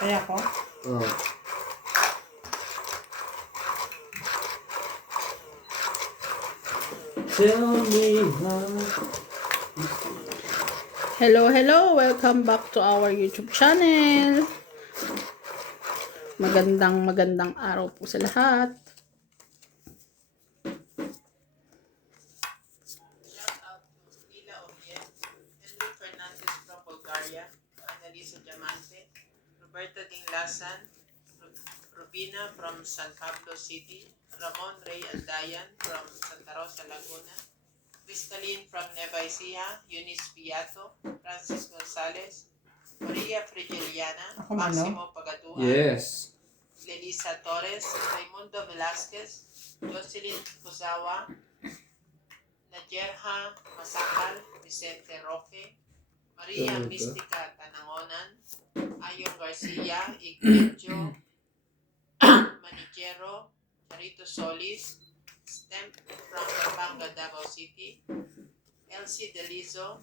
Kaya ko? Oh. Tell me how. Hello, welcome back to our YouTube channel. Magandang araw po sa lahat. Shout out to Lila Ovien, Henry Fernandez from Bulgaria, Annalisa Diamante, Roberta Dinglasan, Rubina from San Pablo City, Ramon Ray Andayan from Santa Rosa, Laguna, Crystalline from Nueva Ecija, Eunice Piato, Francis Gonzalez, Maria Frigiliana, Ako, Maximo Pagaduan, Yes. Lelisa Torres, Raimundo Velasquez, Jocelyn Fuzawa, Najerha Masakal, Vicente Roque, Maria Talaga? Mistica Tanangonan, Ayong Garcia, Ignacio Manigero, Charito Solis, Stemp from Pampanga, Davao City, Elsie Delizo,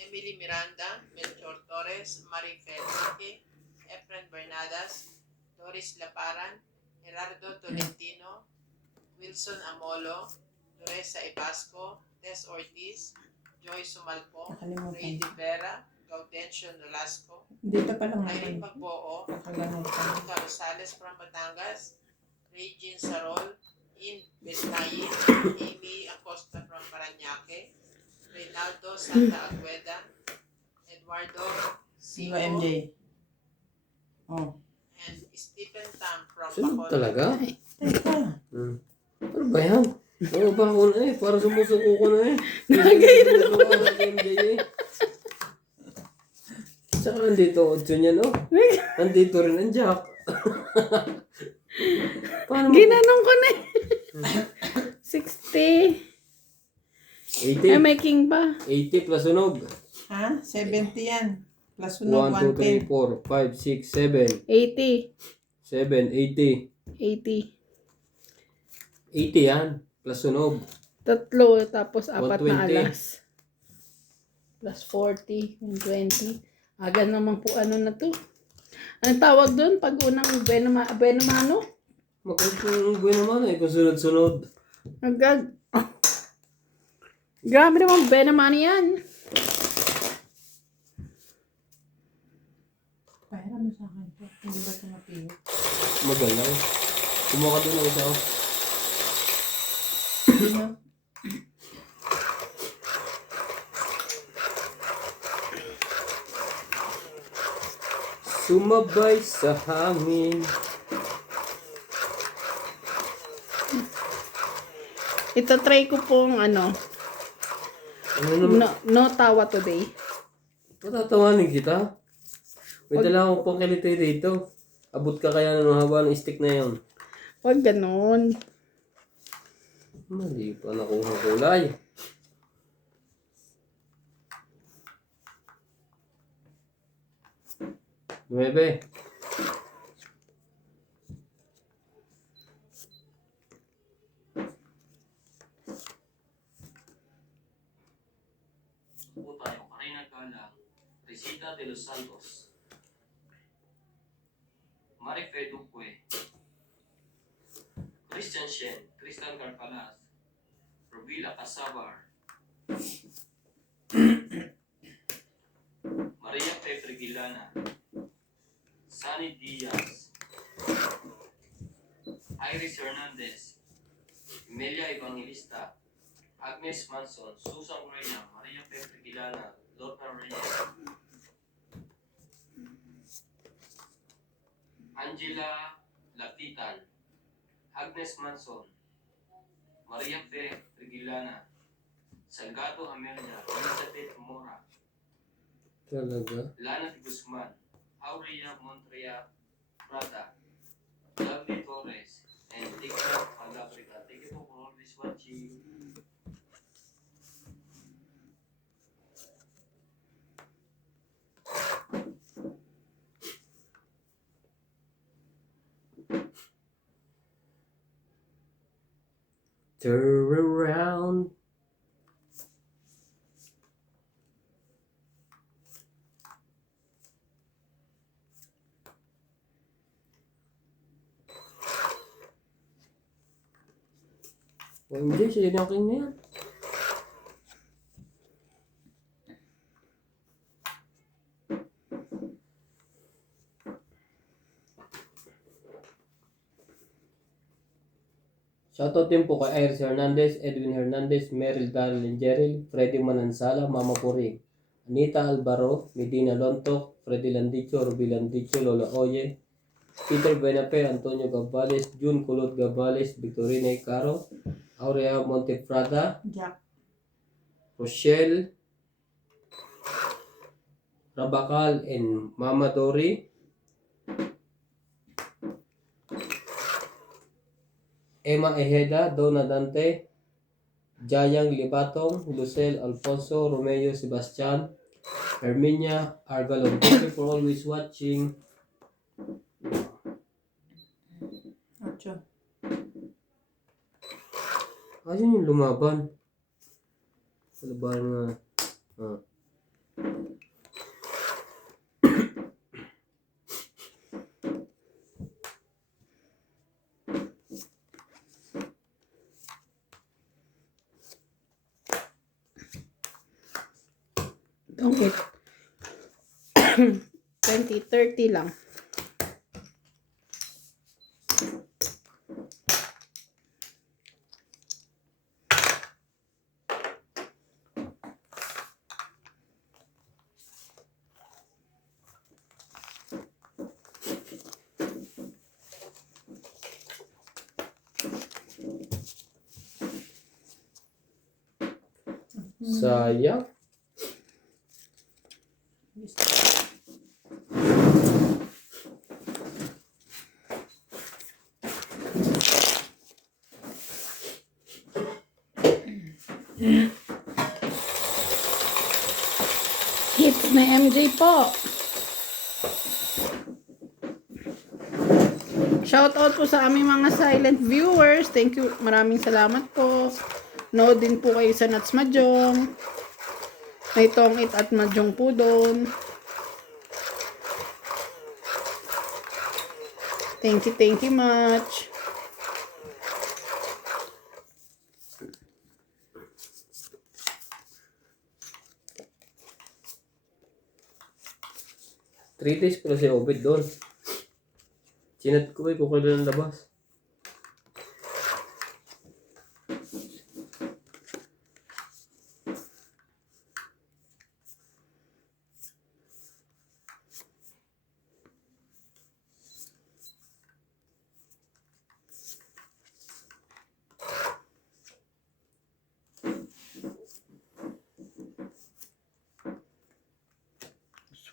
Emily Miranda, Melchor Torres, Marie Enrique, Efren Bernadas, Doris Laparan, Gerardo Tolentino, Wilson Amolo, Teresa Ibasco, Tess Ortiz, Joy Sumalpo, Nakalimutan Ray ko. De Vera, Gaudencio Nolasco, Dito pa lang Irene naman. Pagboo, Nakalimutan. Monica Rosales from Batangas, Regine Sarol, In Bestayin, Amy Acosta from Parañaque, Reynaldo Santa Agueda, Eduardo Diba, Sigo, MJ? Oh. and Stephen Tam from Sunod Bacolod. talaga? Teka. Ano ba yan? Ano ba ako na eh? Para sumusuko ko na eh. Nagayran ako na MJ eh. Saka nandito, Odson yan oh. Nandito rin ang Jack. Paano mo? Ginanong ko na eh. 60. Ay, 80. may king pa. 80 plus sunog. Ha? 70 yan. Plus sunog, 1, 2, 3, 110. 4, 5, 6, 7. 80. 7, 80. 80. 80 yan. Plus sunog. Tatlo, tapos apat na 120. alas. Plus 40, 120. Aga naman po ano na to. Anong tawag doon? Pag unang Benamano? Magandang buhay naman eh. Kung sunod-sunod. Agad. Grabe naman Benamano yan. Pahiram mo sa akin to. Hindi ba ito mapili? Magalaw. Kumuha ka doon ng isa oh. Ano? Sumabay sa hangin. Ito try ko pong ano, Ano naman? no tawa today. Patatawanin kita. May dala akong pangkilitay dito. Abot ka kaya ng haba ng stick na yun. Huwag ganon. Mali pa nakuha kulay. Nuebe. Po tayo, Karina Galang, Risita de los Santos, Marife Duque, Christian Shen, Christian Carcalas, Robila Casabar, Maria Petre Gilana, Sunny Diaz, Iris Hernandez, Emilia Evangelista, Agnes Manson, Susan Reyna, Maria Petre Gilana, Lorna Reyes, Angela Lapitan, Agnes Manson, Maria Petre Gilana, Salgado Amelia, Elizabeth Mora, Talaga. Lana de Guzman, Aurea Montrea Prada, Lovely Torres, and Tigran Palabrica. Thank you for always watching. Turn around. O hindi, siya yung akin na yan. Shoutout din po kay Iris Hernandez, Edwin Hernandez, Meryl Darlene Jeril, Freddy Manansala, Mama Puring, Anita Alvaro, Medina Lontok, Freddy Landicho, Ruby Landicho, Lola Oye, Peter Benape, Antonio Gabales, June Kulot Gabales, Victorina Icaro, Aurea Montefrada, Jack. Rochelle Rabacal, and Mama Dori, Emma Ejeda, Donna Dante, Jayang Libatong, Lucel Alfonso, Romeo Sebastian, Herminia Argalon. Thank you for always watching. 8. Ayun yung lumaban. Laban nga. Ah. Don't it. 20-30 lang. Sayang. Hits na MJ po. Shoutout po sa aming mga silent viewers. Thank you. Maraming salamat po. Nood din po kayo sa Nats Mahjong. May Tongit at Mahjong po doon. Thank you much. Three days ko na si Obed doon. Chinat ko kung kailan labas.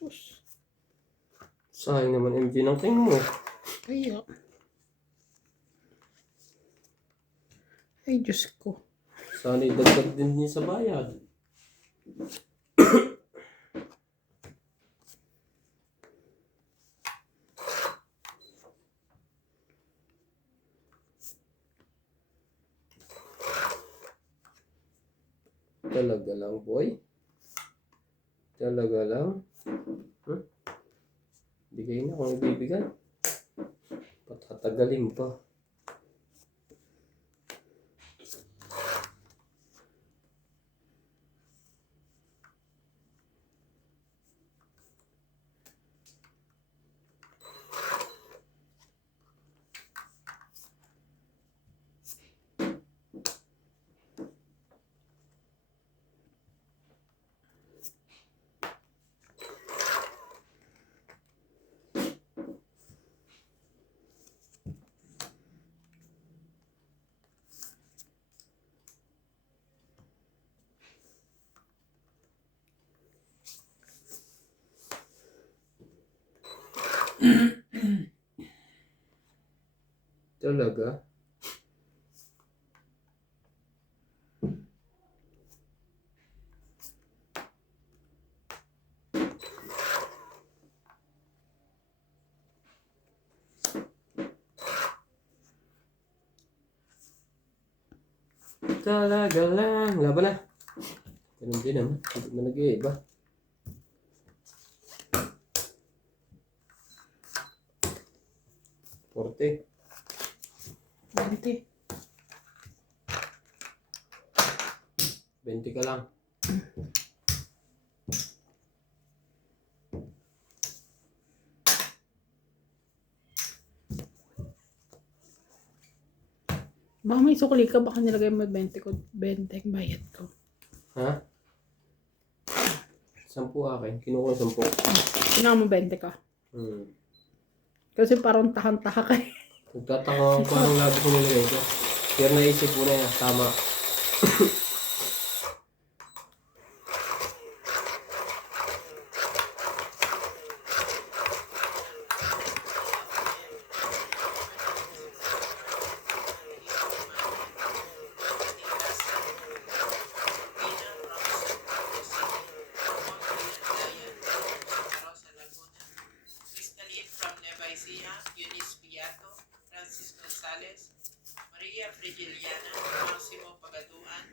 Sus. Sayang naman MJ ng king mo. Kaya. Ay, Diyos ko. Sana idagdag din niya sa bayad. Talaga lang, boy. Talaga lang. Bigay na kung ibibigay. Patatagalin pa. Talaga? Talaga lang. Laban na. Ganun din naman. Hindi mo nag-iiba. Porte. 20. 20 ka lang. Baka may sukli ka, baka nilagay mo 20 ko, 20 ang bayad ko. Ha? 10 akin. Kinuha ko 10. Kailangan mo 20 ka. Kasi parang tahan-taha ka eh. Nagtataka ko anong lagi ko nilagay ko. Pero naisip ko na yan. Tama. Crystalline from Nueva Ecija, Eunice Piato, Francis Gonzalez, Maria Frigiliana, Máximo Pagaduan,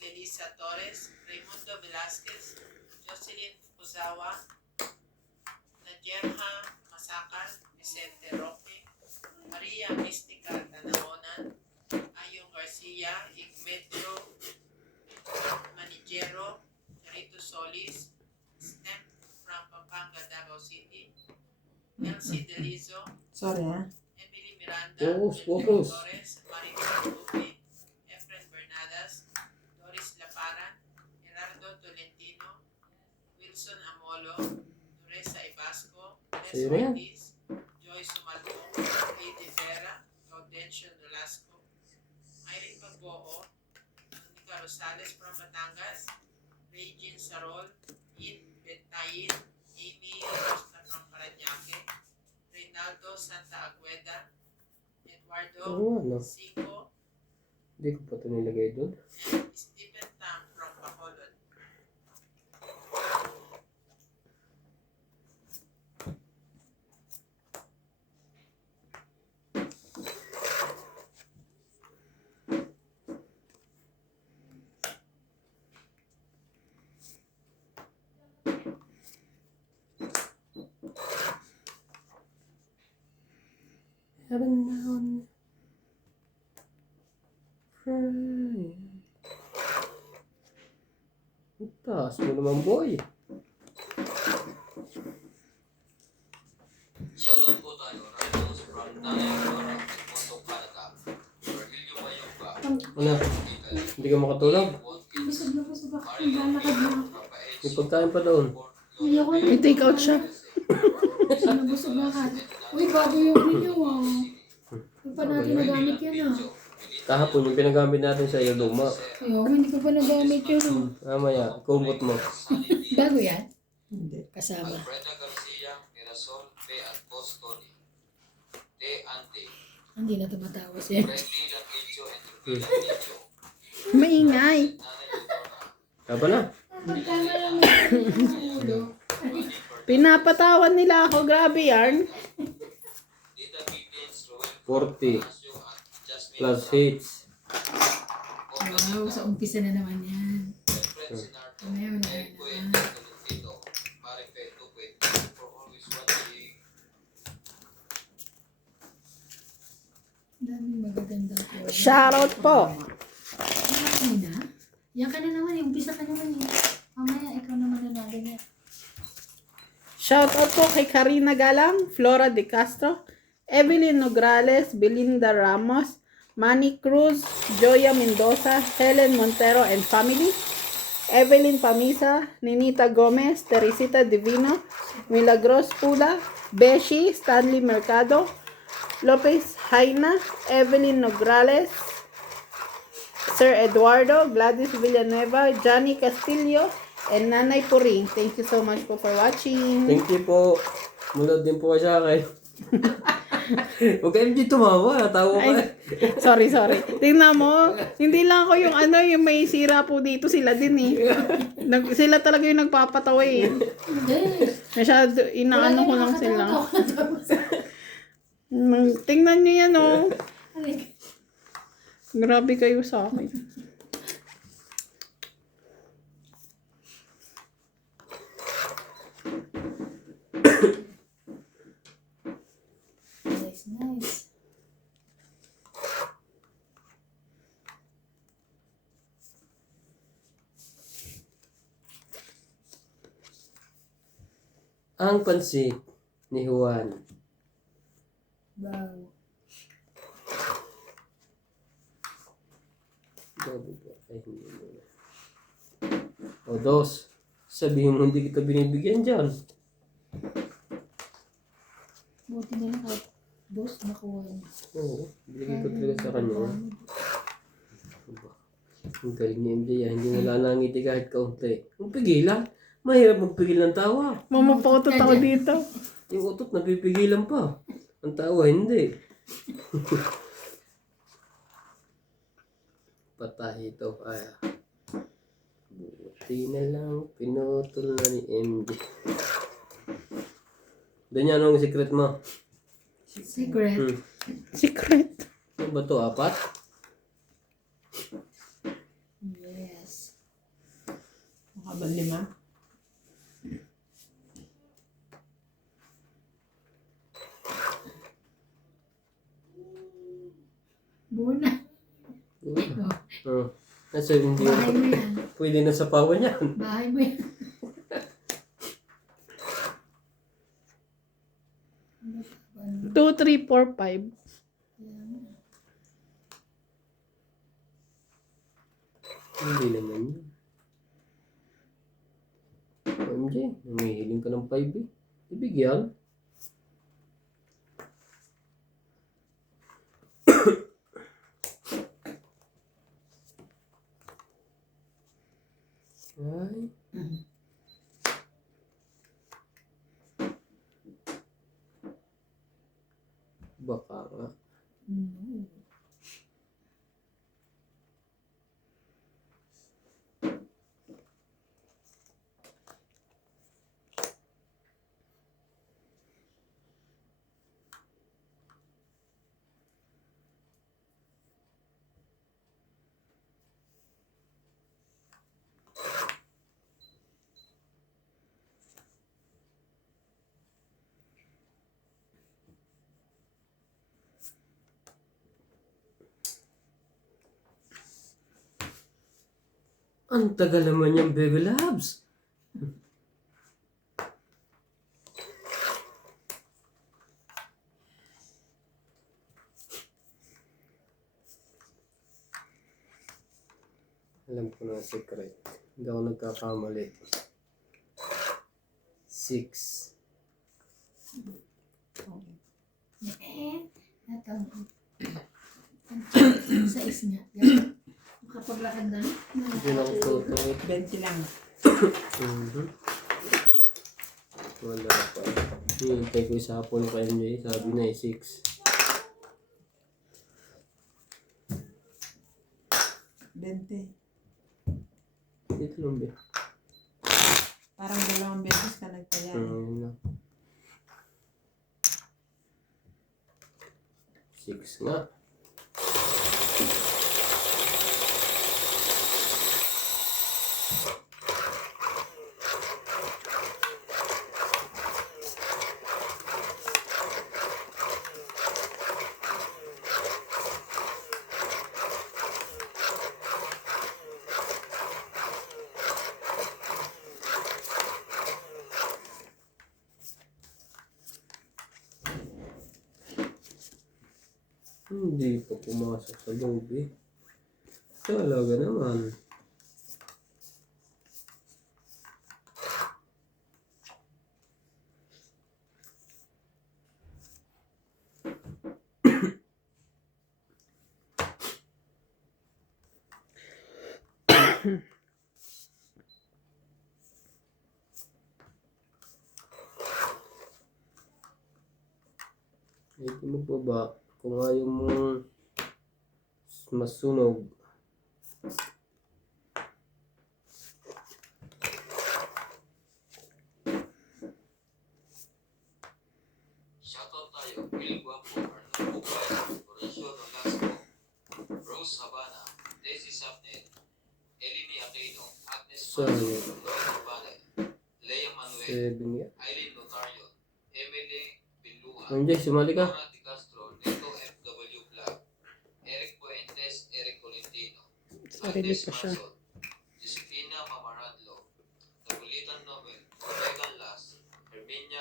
Lelisa Torres, Raimundo Velasquez, Jocelyn Fukuzawa, Najerha Masacal, Vicente Roque, Maria Mística Tanahonan, Ayong Garcia, Igmetro Manigero, Charito Solis, Stem from Pampanga, Davao City, Elsie Delizo, Sorry ha. Emily Miranda, Focus, Beltrán focus. Torres, Maricel Lupe, Efren Bernadas, Doris Laparan, Gerardo Tolentino, Wilson Amolo, Teresa Ibasco, Les Sino yan? Ortiz, Joy Sumalbong, Lady Vera, Gaudencio Nolasco, Irene Pagboo, Monica Rosales from Batangas, Regine Sarol, In Bentayin, Amy Costa from Parañaque, Reynaldo Santa Agueda, Eduardo Oo, ano. Sico, Hindi ko pa ito nilagay doon. and Stephen Tam from Bacolod. Heaven down. Friday. Ang taas mo naman, boy. Shoutout po tayo. Rhinos from Tanay Flora, Edmonton, Canada. Virgilio Mayuga, Ano? Hindi ka makatulog? Busog na busog ako. Naglalakad na ako. May pagkain pa doon. Ayoko na. May take out siya. Busog na busog na ako. Uy, bago yung ninyo ah. Yung pa natin nagamit yan ah. Kahapon yung pinagamit natin sa iyo luma. Ayoko, hindi ko pa nagamit yun ah. Mamaya, kumot mo. Bago yan? Hindi. Kasama. Alfreda Garcia, Mirasol, P. at Bostoni. T. Ante, Hindi na tumatawa siya. Freddy Lanticho, and Ruby Lanticho. Maingay. Nanay Ludora, Kaba na. Magkama lang yung ulo. Pinapatawan nila ako. Grabe yan. Tita Vivians, Roel 40 Ignacio, at Jasmine plus hits. Wow, sa umpisa na naman yan. Fred Sinardo, Mamaya wala Eric na. Cuen, Tolentino, Marife Tupe, for always watching. Daming magaganda po. Shoutout po. Yan na? Yan ka na naman eh. Umpisa ka naman eh. Mamaya ikaw naman nanalo niya. Shoutout po kay Karina Galang, Flora De Castro, Evelyn Nograles, Belinda Ramos, Manny Cruz, Joya Mendoza, Helen Montero and family, Evelyn Pamisa, Ninita Gomez, Teresita Divino, Milagros Pula, Beshi, Stanley Mercado, Lopez Haina, Evelyn Nograles, Sir Eduardo, Gladys Villanueva, Johnny Castillo, and Nanay Puring. Thank you so much po for watching. Thank you po. Mulod din po siya kay. Huwag kayo di tumawa. Tawa ka. Ay, sorry. Tingnan mo, hindi lang ako yung yung may sira po dito, sila din eh. Sila talaga yung nagpapatawa eh. Hindi. Masyado, inaano ko lang sila. Tingnan nyo yan oh. Grabe kayo sa akin. Nice. Ang pansit ni Juan. Wow. Ay, hindi muna. O, dos. Sabihin mo hindi kita binibigyan dyan. Buti na lang kahit dos nakuha niya. Oo, binigay ko talaga sa kanya. Ang galing ni MJ, hindi mo nangiti kahit kaunti. Ang pigilan. Mahirap magpigil ng tawa. Mamapotot ako dito. Yung utot napipigilan pa. Ang tawa hindi. Patay ito. Ay. Buti na lang pinutol na ni MJ. Ganyan ang secret mo. Secret. Secret. Ano ba ito? 4? Yes. Mukha ba 5? Buna. Nasa hindi. Bahay mo yan. Pwede na sa pawa niyan. Bahay mo yan. Two, three, four, five. Hindi naman yun. MJ, nangihiling ka ng 5 eh. Ibigyan. Ay. Baka nga. Ang tagal naman yung Baby Labs. Alam ko na secret. Hindi ako nagkakamali. 6. Sa is nga. Makapaglakad na. Hindi na ako tutuloy. 20 lang. Wala pa. Hintay ko isa hapon kay MJ. Sabi na 6. 20. Dito lang ba? Parang 2 beses ka nagtaya. Yun na. 6 nga. Hindi pa pumasok sa loob eh. Talaga naman. Ito mo pa ba? Kung ayaw mo masunog. Shoutout tayo, Will Guapo, Arnold Bukay, Horacio Nolasco, Rose Habana, Daisy Sapnet, Eleni Aquino, Agnes Sorry. Manso, Lloyd Vale, Lea Manuel, 7 nga. Eileen Notario, Emily Binlua, MJ, sumali ka. Laura Di Castro, Neto FW Vlog, Eric Puentes, Eric Colentino, Sarili Agnes pa siya. Marson, Josefina Mamaradlo, Nabulitan Nobel, Regan Las, Herminia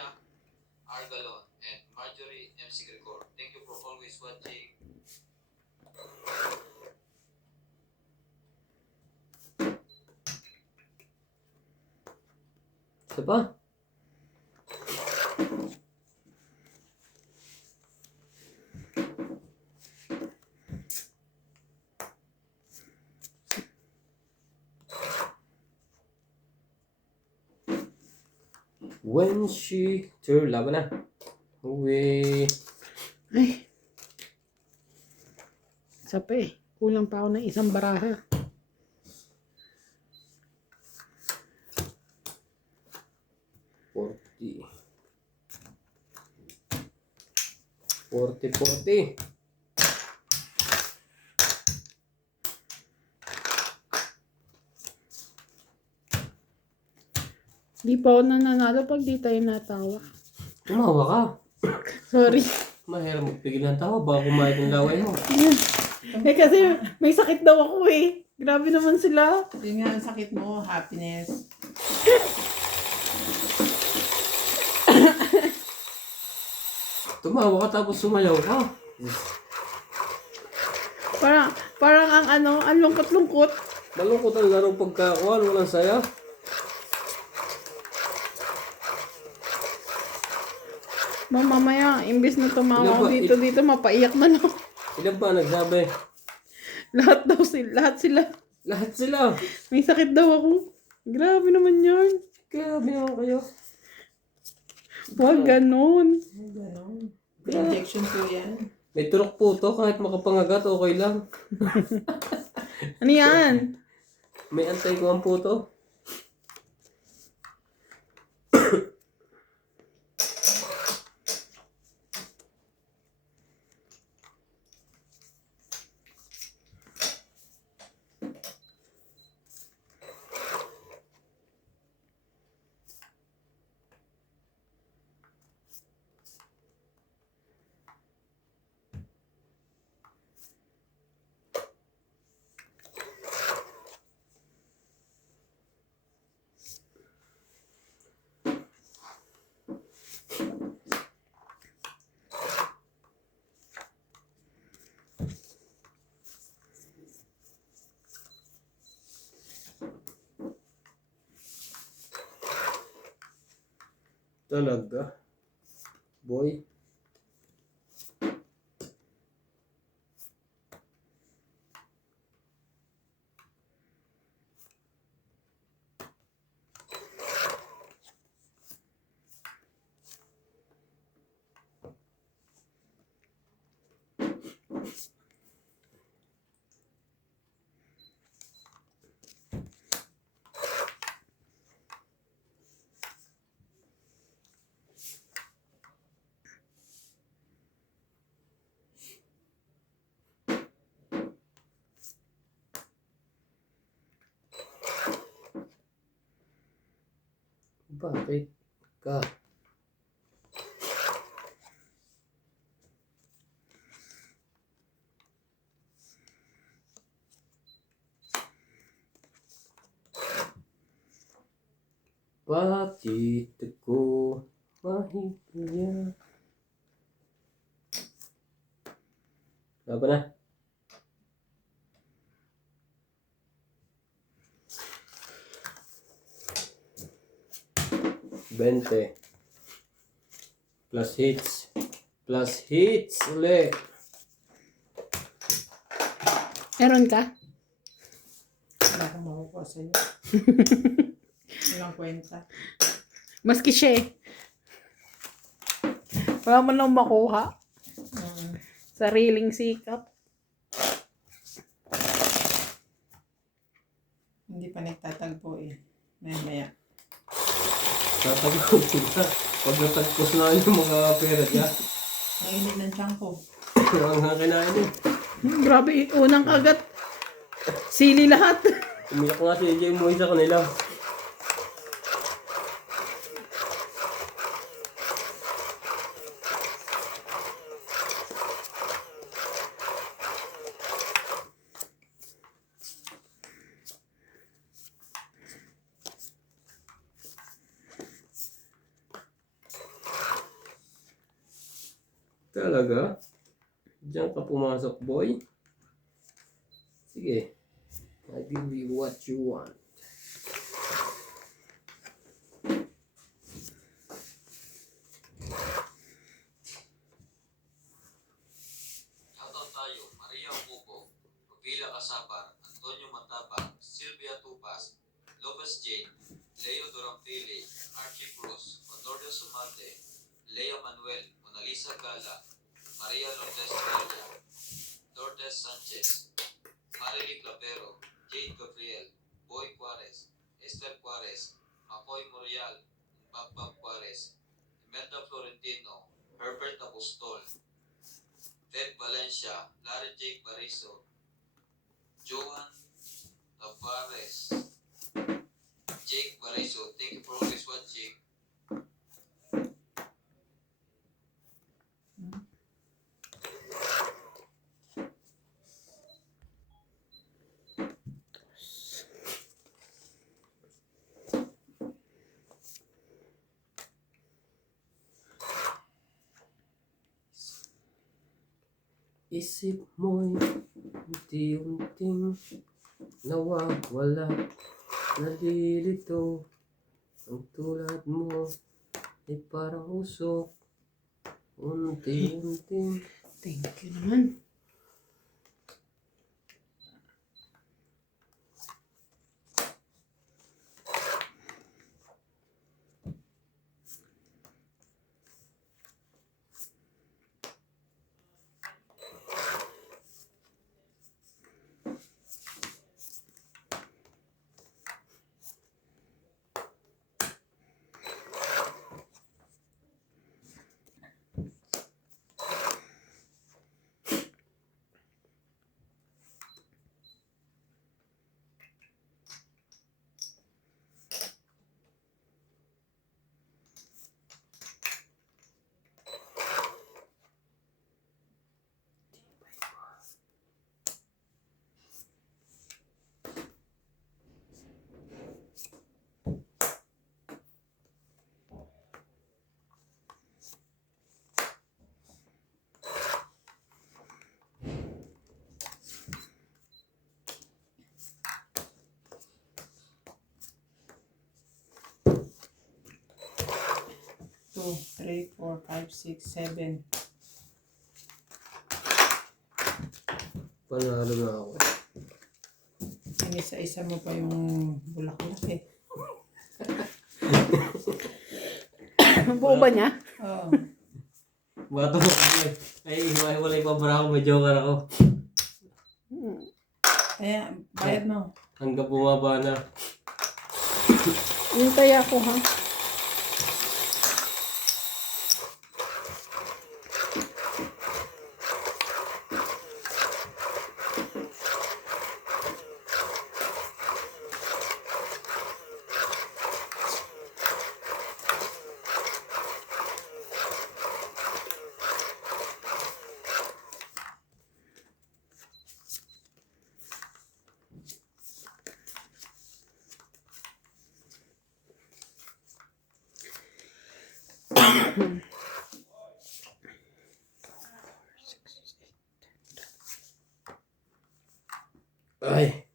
MC Gregor. Thank you for always watching. Isa pa? When she... Sure, laban na. Uwi. Ay. Isa pa eh. Kulang pa ako ng isang baraha. Forty. 40. Di pa ako nananalo pag di tayo natawa. Tumawa ka. Sorry. Mahirap magpigil ng tawa. Baka kumain ng laway mo. Eh kasi may sakit daw ako eh. Grabe naman sila. Yun nga ang sakit mo, happiness. Tumawa ka tapos sumayaw ka. Parang ang ano, ang lungkot-lungkot. Malungkot ang laro pagkakuan. Walang saya. Mamaya, imbis na tumawa Ilan ako ba- dito, mapaiyak na lang. Ilan ba nagsabi? Lahat sila. Lahat sila. May sakit daw ako. Grabe naman yun. Kaya binawa kayo. Huwag ganon. Ay, gano'n. Injection po yan. May turok po to. Kahit makapangagat, okay lang. Ano yan? May anti-kuwan po to. Talaga. Boy. Bakit ka? Bakit ako mahihiya? Laban na. Bente. Plus hits. Plus hits ulit. Meron ka? Wala akong makukuha sa'yo. Walang kwenta. Maski siya eh. Wala mo nang makuha. Sariling sikap. Hindi pa nagtatagpo eh. Maya. Tatagpos sila. Pag natagpos na yung mga pera niya. Nainit ng tiyan ko. Ang kinain niya. Grabe, unang kagat. Sili lahat. Umiyak nga si AJ Moy sa kanila. Talaga? Diyan ka pumasok, boy? Sige. I'll give you what you want. Shoutout tayo, Maria Umugo, Rubila Casabar, Antonio Matabang, Sylvia Tupas, Lopez Jane, Leo Durampili, Archie Cruz, Condorio Sumalte, Lea Manuel, Monalisa Gala, Maria Lourdes Trella, Lourdes Sanchez, Marily Clavero, Jade Gabriel, Boy Juarez, Esther Juarez, Makoy Morial, Pagbab Juarez, Imelda Florentino, Herbert Apostol, Ted Valencia, Larry Jake Bariso, Joan Tavares, Jake Bariso. Thank you for always watching. Isip mo'y unti-unting nawawala, nalilito. Ang tulad mo ay parang usok, unti-unting. Thank you naman. Two, three, 4, 5, 6, 7. Panalo na ako. Inisa-isa mo pa yung bulaklak eh. Buo ba niya? Oo. Bato mo kami. Ay, hiwa-hiwalay pa para ako, may joker ako. Kaya, bayad mo. Hanggang bumaba na. Hintay ako, ha? Ay.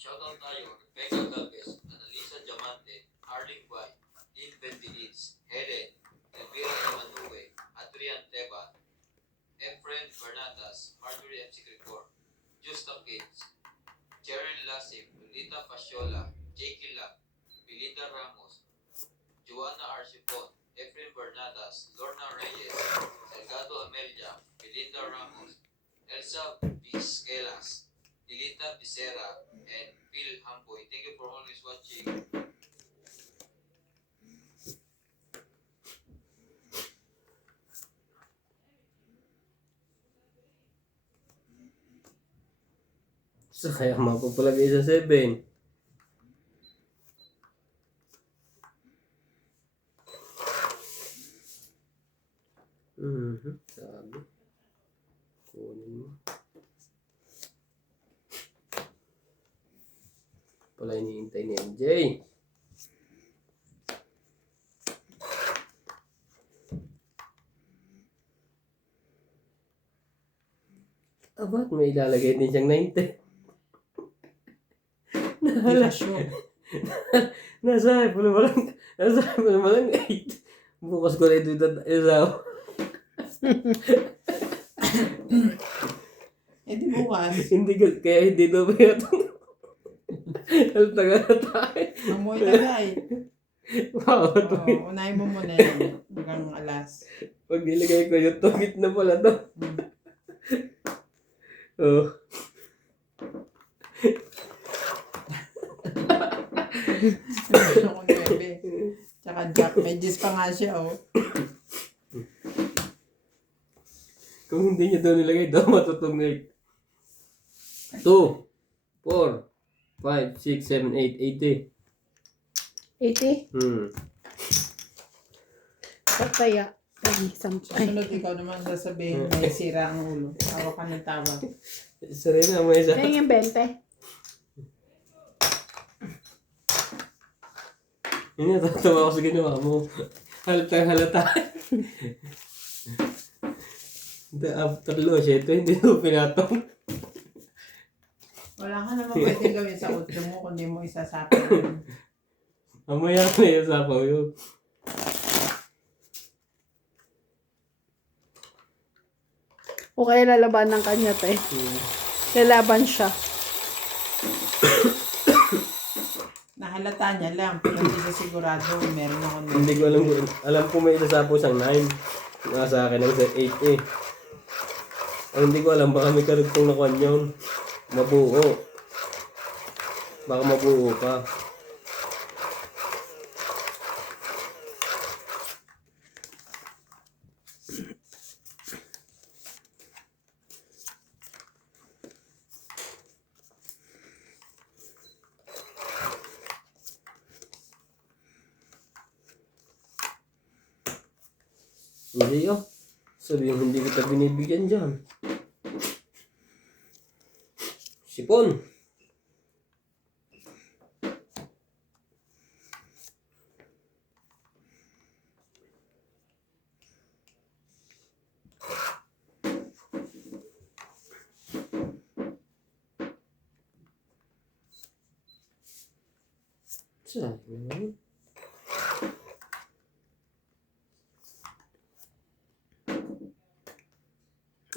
Shoutout tayo, Rebecca Galvez, Annalisa Diamante, Arling White, Lynn Bendiniz, Helen, Elvira Emanuwe, Adrian Teba, Efren Bernadas, Marjorie MC Grigor, Justa Kids, Cheryl Lasip, Lolita Fasciola, Jakey Lab, Belinda Ramos, Joanna Arcipon, Efren Bernadas, Lorna Reyes, Delgado Amelia, Belinda Ramos, Elsa Vizquelas, Dilita Becerra, and Phil Hamboy. Thank you for always watching. So, kaya mapapalagay sa 7. Sabi. Kunin mo. Pala iniintay ni MJ. Ba't may ilalagay din siyang 90? Hindi ka sure. Nasa iPhone mo lang 8. Bukas ko na ito isaw. Eh di bukas. Hindi ko, kaya hindi daw ba ito? Taga na tayo. Amoy tagay. Wow, Oo, unahin mo muna yan. Hanggang alas. pag nilagay ko yung tugit na pala to. Oh. Ako 9. Tsaka Jack, may G's pa nga siya, oh. Kung hindi niya daw nilagay, daw matutong 8. 2, 4, 5, 6, 7, 8, 80? 80. Pataya. Ay, Susunod, ikaw naman sasabihin, may sira ang ulo. Tawa ka ng tawa. Isa rin na mo isa. Ay, yung 20. Yun yung tatawa ko sa ginawa mo. Halata. Tatlo siya ito, hindi mo pinatong. Wala ka naman pwede gawin sa utlo mo kundi mo isasapan. Mamaya na yung sapaw yun. O kaya lalaban ng kanya, te. Lalaban siya. Nahalata niya lang, pero hindi siya sigurado. Meron ako Hindi ko alam ko may isa sapaw siyang 9. Nasa akin ang 8 eh. Ang hindi ko alam, baka may karugtong na kwan yun. Mabuo. Baka mabuo ka. Hindi oh. Sabi yung hindi kita binibigyan dyan. Sipon. Sabi naman.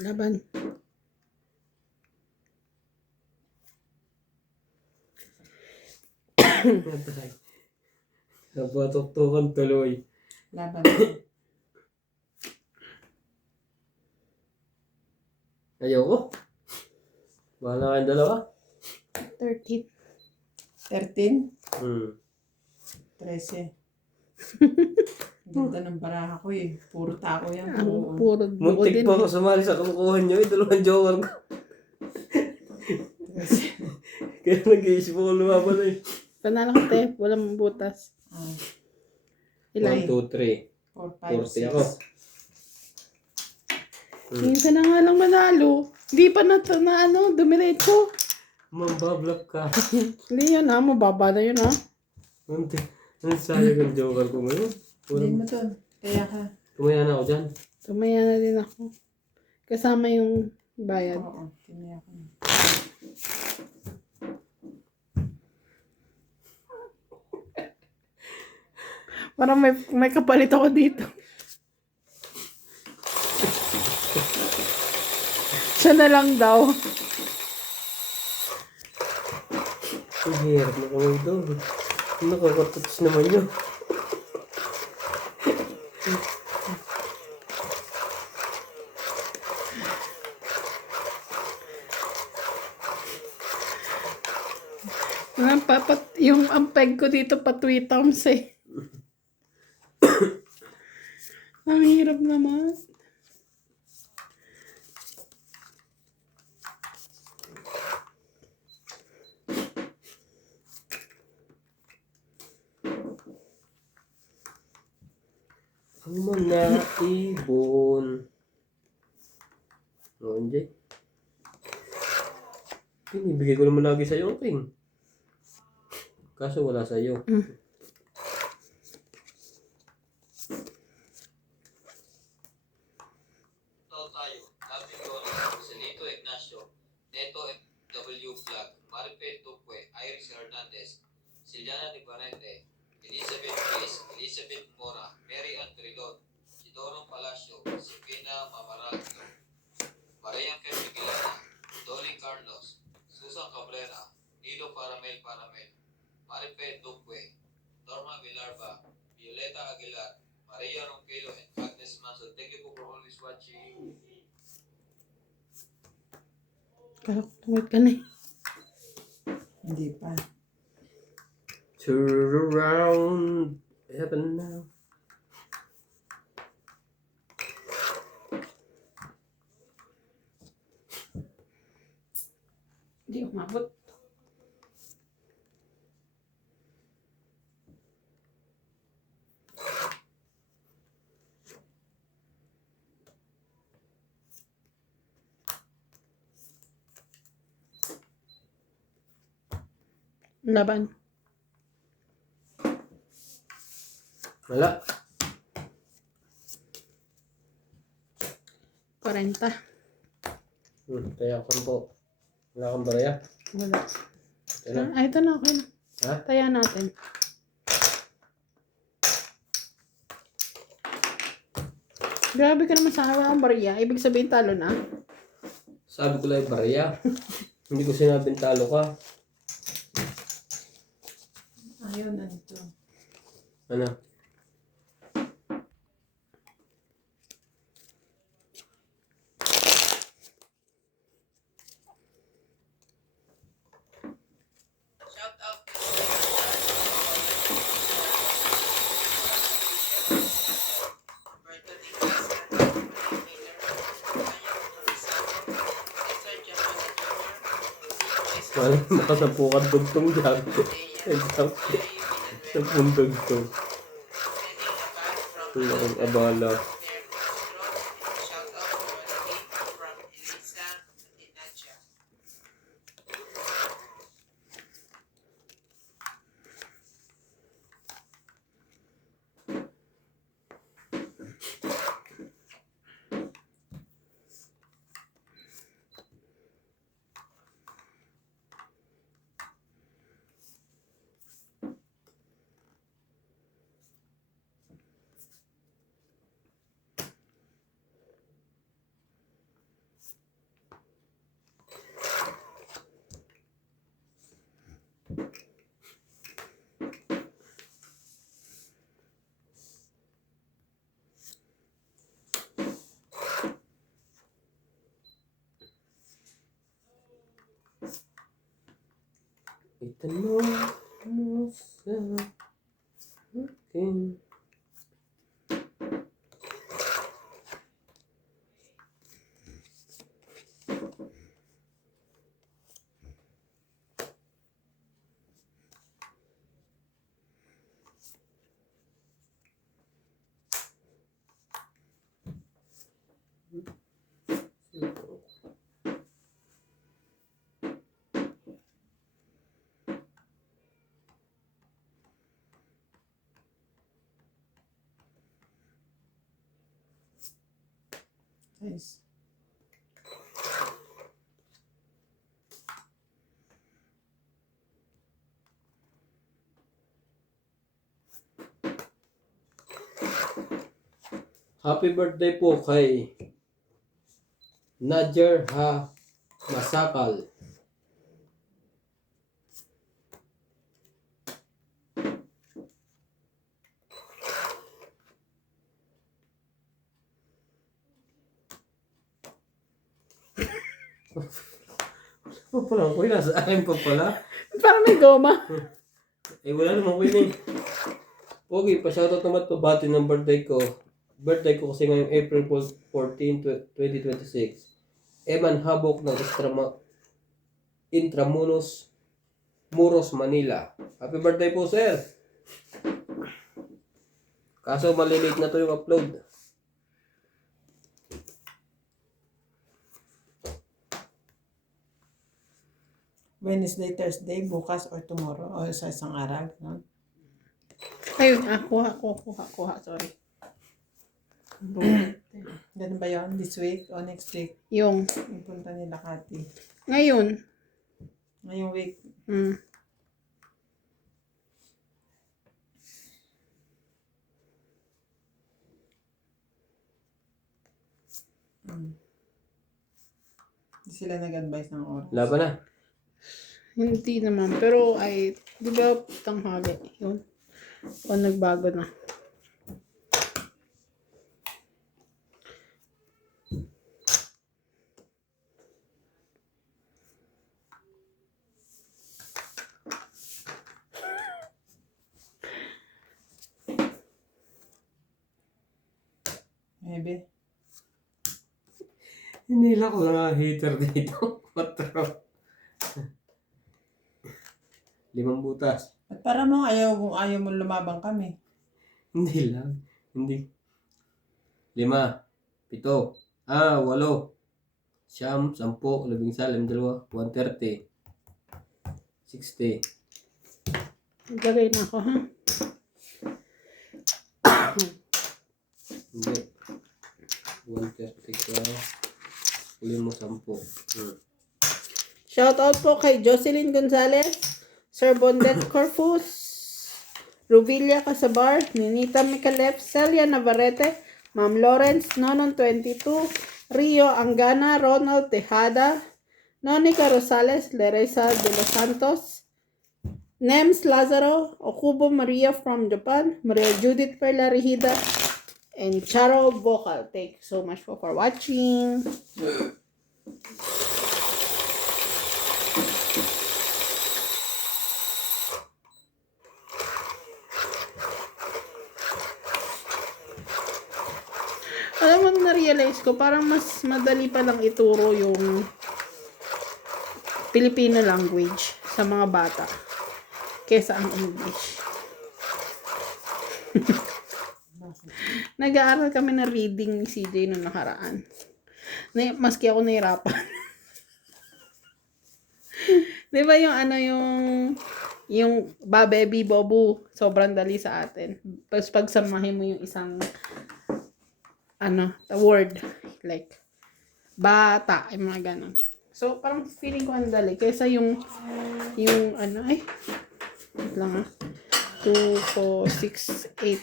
Laban. Napatuktukan tuloy. laban. Ayoko. Bahala kayong dalawa. 13. 13, Hmm. 13. Ganda ng baraha ko eh. Puro tako yan. Oo. Ang puro buo Muntik din. pa ako sumali sa kalukuhan nyo. Dalawang joker ko. Kaya nag-iisip ako lumaban eh. Panalo ko, te. Walang butas. 1, Ilan? 2, 3. 4, 5, 40 ako. 6. Minsan na nga lang manalo. Hindi pa na dumiretso. Mambablap ka. Hindi yun ha, mababa na yun ha. Ang sayang ang joker ko ngayon. Hindi mo to. Kaya ka. Tumaya na ako dyan. Tumaya na din ako. Kasama yung bayad. Oo, tinaya ko na. Parang may kapalit ako dito. Siya na lang daw. Ang hirap na kami doon. Nakakatouch naman yun. Yung ampeg ko dito pa 3 times eh. Ang hirap naman. Ang mga ibon. O, hindi. Binibigay ko naman lagi sa'yo, King. Kaso wala sa'yo. Tao tayo, David Goni, Celito Ignacio, Neto W. Vlog, Marife Tuque, Iris Hernandez, Siliana Di Barrente, Elizabeth Grace, Elizabeth Mora, Mary Ann Trilon, Sidoro Palacio, Sipina Mamaragio, Maria Kemigilana, Dolly Carlos, Susan Cabrera, Nilo Paramel, Marife Tuque, Norma Villarba, Violeta Aguilar, Maria Ronquillo, and Agnes Manso. Thank you for always watching. Kalak-tuwit ka na eh. Hindi pa. Turn around. Heaven now. Hindi umabot. Laban. Wala. 40. Kaya ako po. Wala kang baraya. Wala. Ito na. Ay, ito na. Okay na. Ha? Taya natin. Grabe ka naman sa hawa ang bariya. Ibig sabihin talo na. Sabi ko lang yung baraya. Hindi ko sinabing talo ka. Ayaw na nito. Ano? Shout out to Roberto Di Casa, Miller, Cesar Giamatti Jr., Wala, makasampukan dugtong dyan. Sampung dugtong. Wala akong abala. Shout out to Rodney from Elisa Dinacha. Itanong mo sa akin. Nice. Happy birthday po kay Najer Ha Masakal. Pa pala ko nasa akin pa pala. Parang may goma. Eh wala naman ko yun eh. Pogi, pa-shoutout naman to bati ng birthday ko. Birthday ko kasi ngayong April 14, 2026. Eman Habok ng Intramuros, Muros, Manila. Happy birthday po, sir! Kaso malilate na to yung upload. Wednesday, Thursday, bukas or tomorrow o sa isang araw. No? Ayun, kuha. Sorry. Ganun ba yun? This week o next week? Yung, Yung punta nila Kati. ngayon. Ngayong week. Mm. Hindi sila nag-advise ng oras. Laban na. Hindi naman. Pero ay, di ba tanghali? Yun. O nagbago na. Maybe. Hinila ko lang ang hater dito. Patro. 5 butas. At para mo ayaw mo lumabang kami. Hindi lang. Hindi. 5, 7, 8, 9, 10, 11, 12, 130, 60. Lagay na ako, ha? Hindi. 130 ka. Huli mo 10. Shoutout po kay Jocelyn Gonzalez, Sir Bondet Corpus, Ruvilla Casabar, Ninita Micalef, Celia Navarrete, Ma'am Lawrence, Nonon 22, Rio Angana, Ronald Tejada, Nonica Rosales, Leresa de los Santos, Nems Lazaro, Okubo Maria from Japan, Maria Judith Perla Rigida, and Charo Vocal. Thank you so much for watching. Alam mo, na-realize ko, parang mas madali palang ituro yung Filipino language sa mga bata kesa ang English. Nag-aaral kami na reading ni CJ nung nakaraan. Maski ako nahirapan. Di ba yung yung babebi bobu, sobrang dali sa atin. Tapos pagsamahin mo yung isang word, like bata, ay mga ganun. So, parang feeling ko ang dali. Kaysa yung wait lang 2, 4, 6, 8.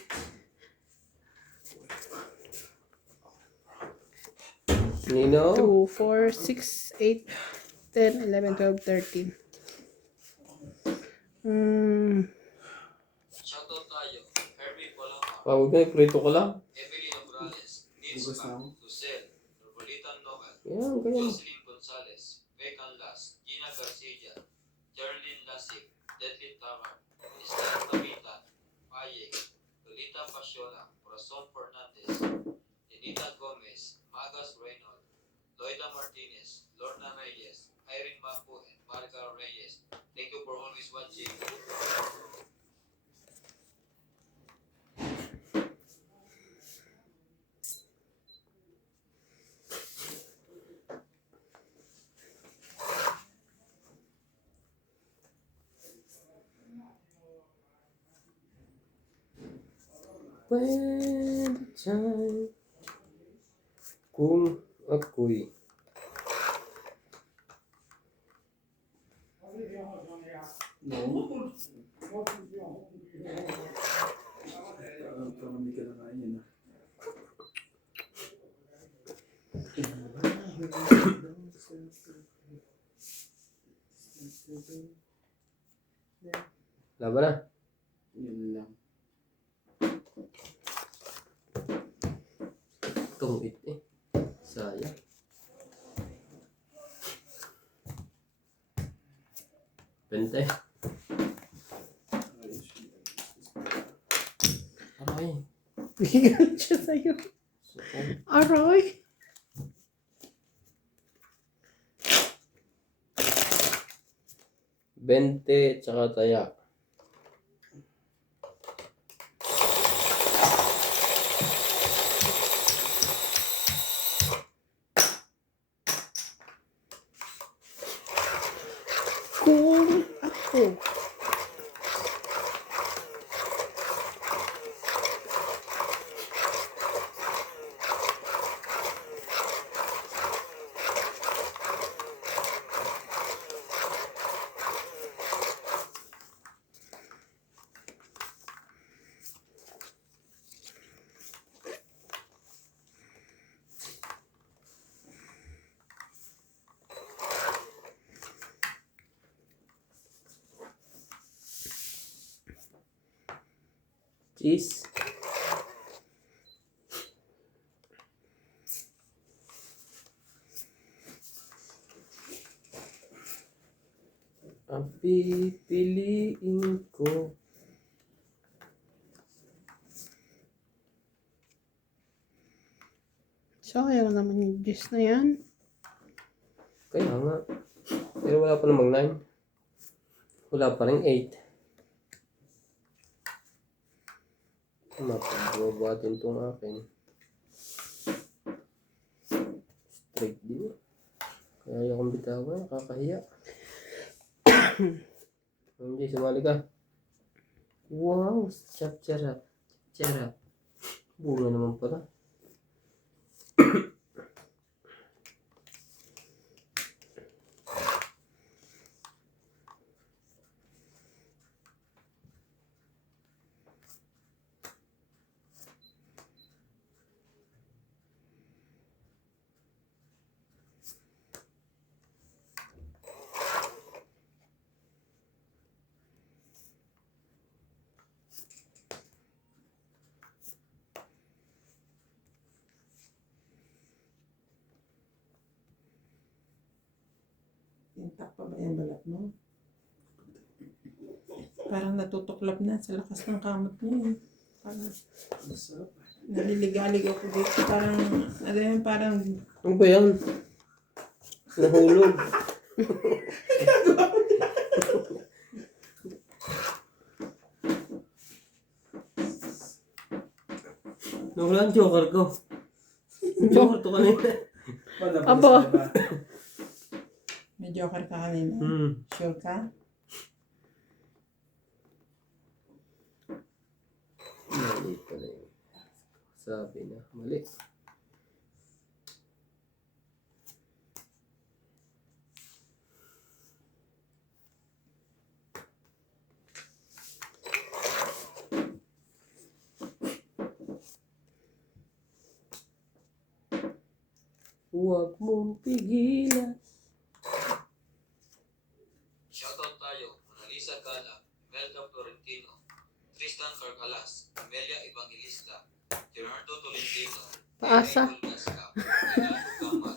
Nino? 2, 4, 6, 8, 10, 11, 12, 13. Shoutout tayo. Herbie Polanco, Pagod na, prito ko lang. Evelyn Morales, Nils Mac, Lucel, Robolita Nogal, Yan, ganyan. Jocelyn Gonzalez, Beccan Las, Gina Garcia, Jerlyn Lasik, Deadly Tamar, Esther Tabita, Payek, Lolita Pasiola, Corazon Fernandez, Denita Gomez, Magas Reynolds, Loida Martinez, Lorna Reyes, Irene Mapu, and Marga Reyes. Thank you for always watching. When the time kung ako'y laban na. Yun lang. Tungit eh. Sayang. Bente. Aray. Bigyan siya sa'yo. Aroy. Bente tsaka taya. kung ako. Cheese. Ang pipiliin ko. Sayang naman yung juice na yan. Kaya nga. Pero wala pa namang 9. Wala pa rin 8. Mapagbabatin itong akin. Straight din. Kaya ayaw kong bitawan. Nakakahiya. Hindi, sumali ka. Wow! Chap-charap. Charap. Bunga naman pala. Intak pa ba yung balat mo? Parang natutuklap na sa lakas ng kamot niya eh. Parang naliligalig ako dito. Parang, ano yun, parang Ano ba yan? Nahulog. Nawala ang joker ko. Joker to kanina. Abo. may joker ka kanina. Sure ka? Mali pala yun. Sabi na, mali. Huwag mong pigilan. Shoutout tayo, Monalisa Gala, Melda Florentino, Tristan Carcalas, Amelia Evangelista, Gerardo Tolentino, Paasa. Ray Olgasca, Renato Gamal,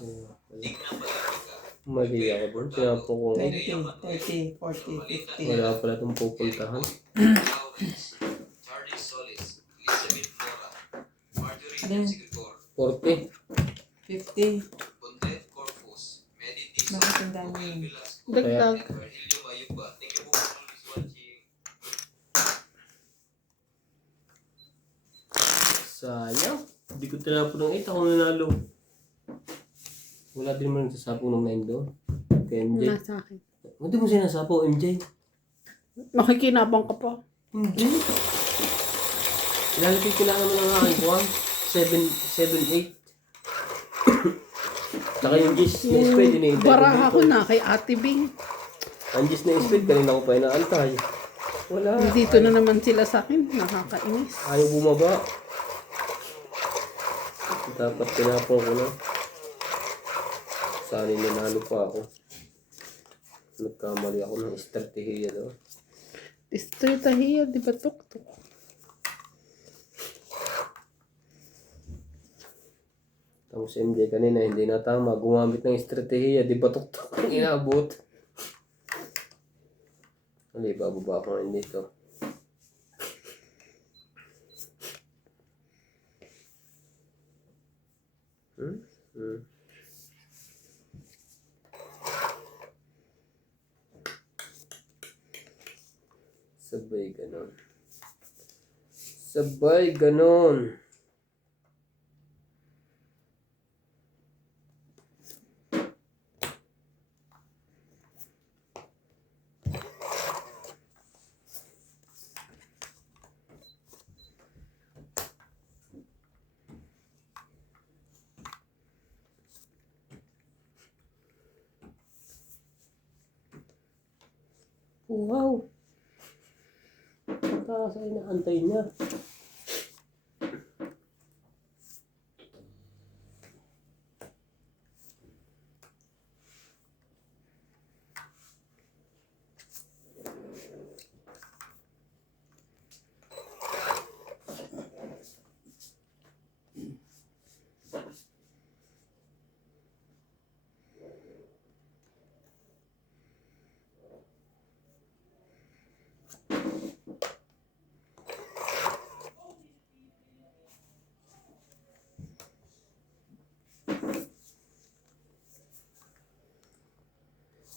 Digna Balatica, Mali ako doon. Sinapo ko. 20, 30, 40, 50. Wala pala itong pupuntahan. Lawrence, Charlie Solis, Elizabeth Mora, Marjorie Ano? Sigigor, 40. 50. Bondet Corpus, Meditis, Bakit ang dami Miguel yun? Velasco, Dagdag. and Virgilio Mayuba. Thank you po for always watching. Sayang. Hindi ko tinapon ng 8. Ako nanalo. Wala din naman nagsasapong ng 9 doon. Kay MJ. Nasa akin. Hindi mo sinasapo, MJ. Makikinabang ka pa. Hindi. Ilalagay ko lang naman ang aking kuwan. 7, 8. Saka yung gis na speed, ini-intay ko Baraha ko dito. na kay Ate Bing. Ang gis na speed, kanina ko pa inaantay. Wala. Dito na naman sila sa akin. Nakakainis. Ayaw bumaba. Dapat tinapon ko na. Sana nanalo pa ako. Nagkamali ako ng estratehiya doon. Istritahiya, di ba tuktok? Tapos MJ kanina hindi na tama. Gumamit ng estratehiya. Di ba tuktok ang inabot? Ano, ibababa ko ngayon dito. Sabay ganon. Sabay ganon. Wow! Taas ay naantay niya.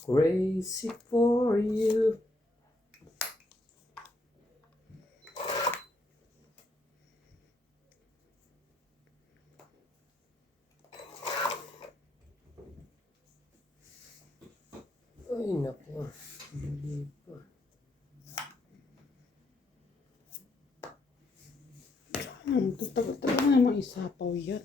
Crazy for you. Ay, naku. Hindi pa. Tagal-tagal na mga isapaw yan.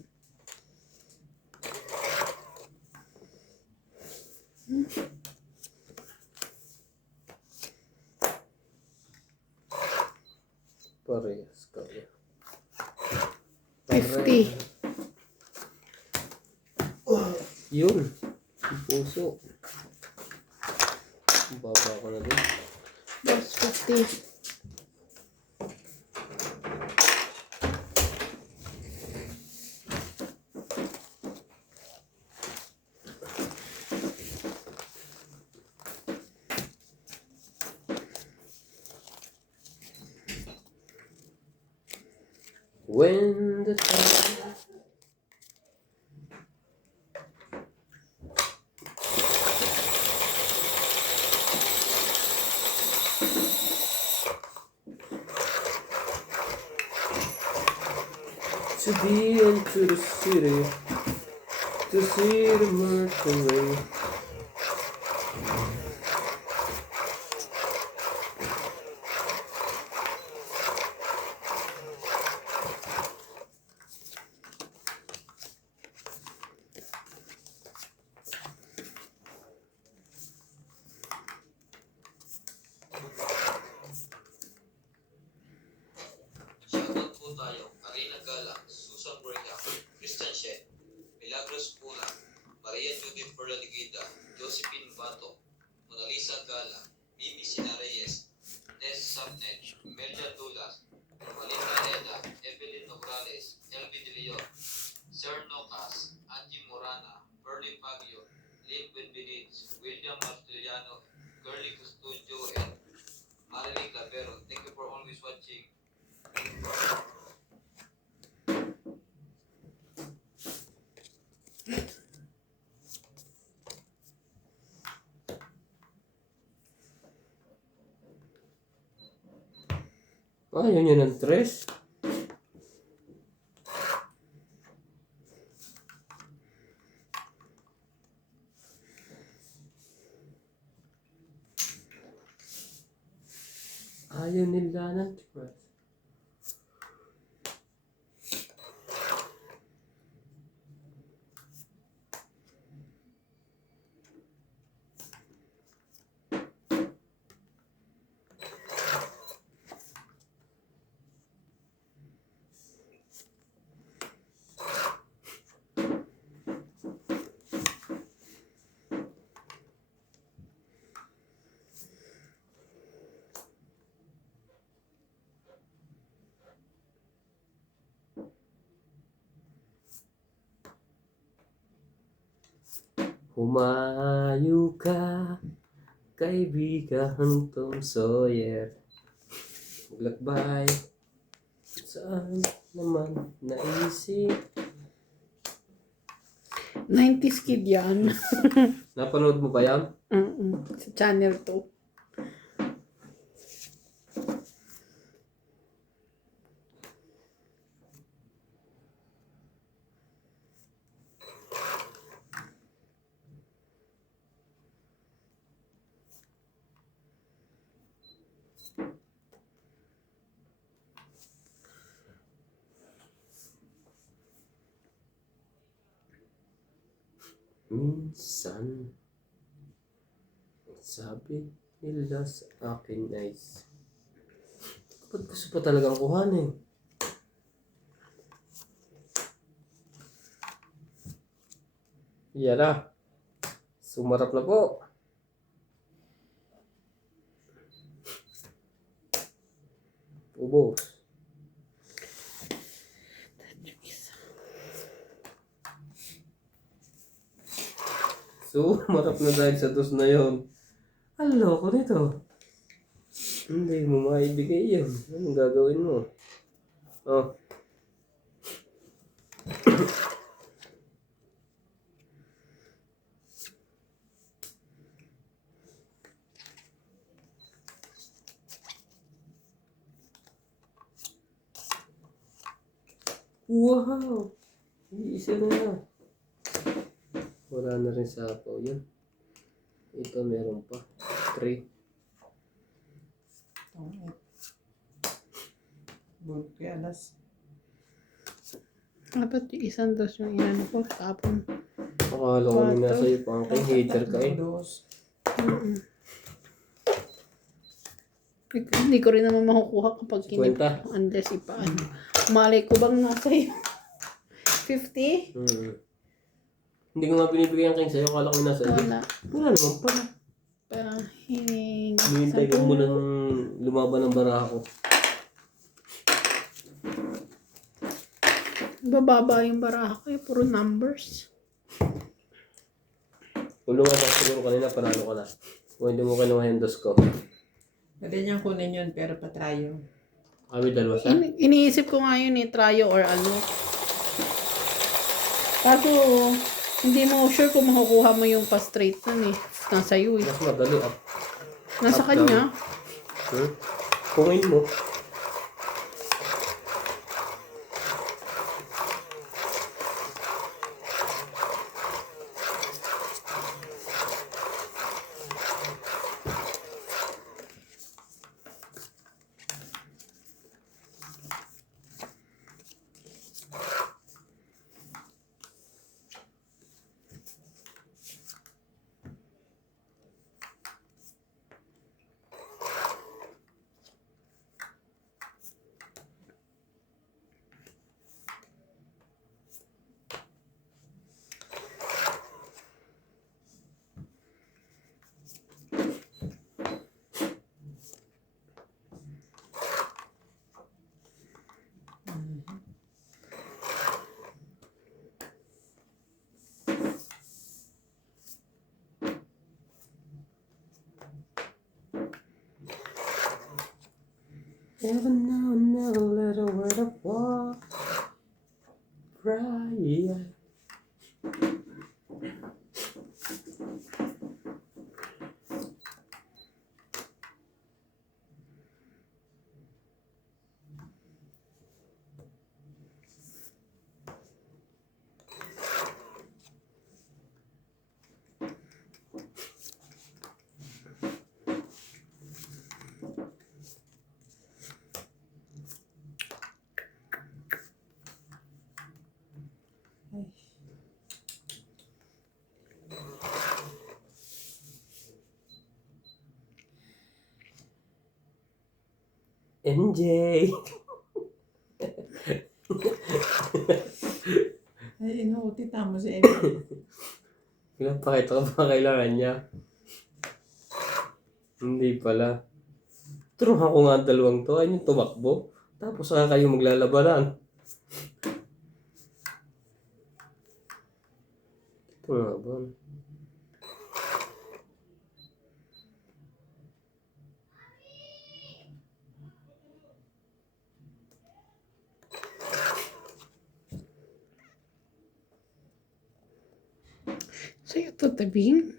Parehas kami. 50. Yun. Yung puso. Baba ko na din. That's 50. When the time to be into the city to see the Mercury. Shoutout po tayo, Karina Galang, Susan Brea, Christian Shed, Milagros Pula, Maria Judith Perlaligida, Josephine Bato, Mona Lisa Galang, Mimi Sina Reyes, Tess Sabnet, Melja Dulas, Romalinda Eda, Evelyn Nograles, Elvi De Leon, Sir Nocas, Angie Morana, Perly Pagio, Lynn Benbenitz, William Martiliano, Curly Custodio, and Marilyn Clavero. Thank you for always watching. Ah, yun ang tres. Ayaw nila ng tres. Humayo ka, kaibigan Tom Sawyer. Maglakbay, saan naman naisip? 90s kid yan. Napanood mo ba yan? Sa Channel 2. Minsan, sabi Ila sa akin, nice. Ba't gusto pa talagang kuhanin? Yan na. Sumarap na po. Ubos. Sumarap na dahil sa dos na yon. Ang loko nito. Hindi mo maibigay yun. Anong gagawin mo? Oh. Wow! Isa na. Wala na rin sapaw yan. Ito meron pa. 3. Bul kaya alas. Dapat yung isang dos yung inano ko. Tapon. Akala ko na nasa iyo pang kay hater ka eh. Dos. Hindi ko rin naman makukuha kapag Kwenta. unless ipaano. Malay ko bang nasa iyo? 50? Hindi ko nga binibigyan kayo sa'yo. Akala ko yung nasa iyo. Wala. Wala naman pala. Parang hining... Hinihintay ko muna ng lumaban ng baraha ko. Bababa yung baraha ko eh. Puro numbers. Kung lumabas siguro kanina, panalo ka na. Kung hindi mo kinuha yung dos ko. Pwede niyang kunin yun pero patrayo. Kami dalawa siya. Iniisip ko nga yun eh. Tryo or ano. Kaso, hindi mo sure kung makukuha mo yung pa-straight nun eh. Nasa iyo eh. Mas madali up. Nasa Up, kanya. Kungin mo. Never know, never let a word of walk right. NJ. Ay, inuutita mo si Emily. Pinapakita ko ba kailangan niya? Hindi pala. Turuhan ko nga ang dalawang to. Ayun yung tumakbo. Tapos saka kayo maglalabanan. Ito nga ba? Sa'yo to tabing.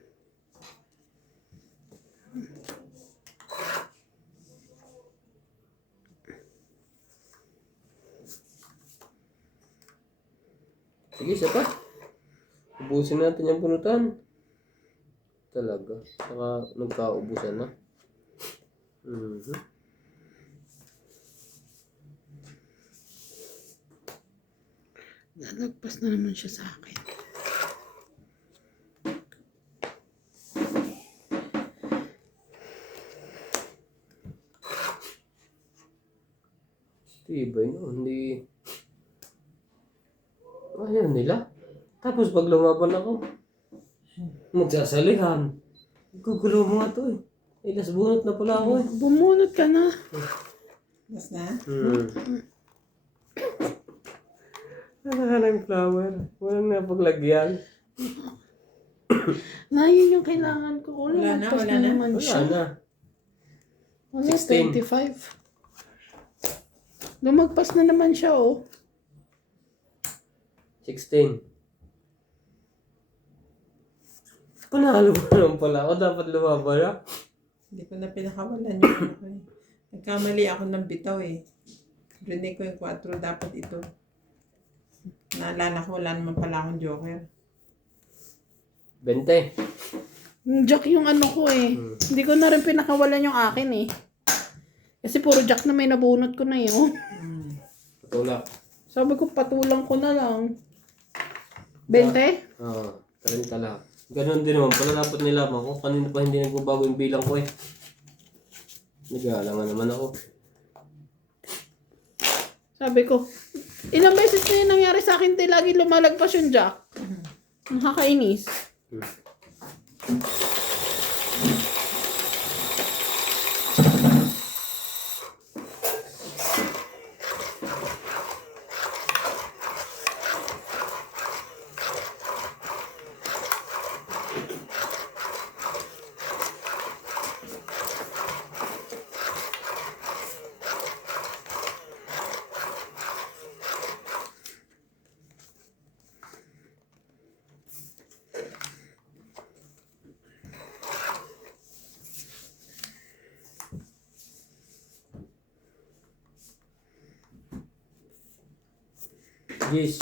Sige, isa pa. Ubusin natin yung punutan. Talaga. Saka nagkaubusan na. Lalagpas na naman siya sa akin. Tibay no, hindi. Ayaw nila. Tapos pag lumaban ako, magsasalihan. Gugulo mo nga to eh. Ilas bunot na pala ako eh. Bumunot ka na. Mas na? Wala yung flower. Walang napaglagyan. Na, yun yung kailangan ko. Wala na, Lumagpas wala na. naman Wala siya. na. Wala, 16. 25. Lumagpas na naman siya, oh. 16. Panalo ba naman pala ako? Dapat lumaban na. Hindi ko na pinakawalan yung ano ko eh. Nagkamali ako ng bitaw eh. Rinig ko yung 4, dapat ito. Naalala ko, wala naman pala akong joker. 20. Jack yung ano ko eh. Hindi ko na rin pinakawalan yung akin eh. Kasi puro jack na may nabunot ko na yun. Patulak. Sabi ko, patulang ko na lang. 20? Oo. 30 lang. Ganon din naman pala. Dapat nilaman ko. Kanina pa hindi nagbabago yung bilang ko eh. Nag-aalangan naman ako. Sabi ko, ilang beses na yun nangyari sa akin, di lagi lumalagpas yung jack. Nakakainis. Yes.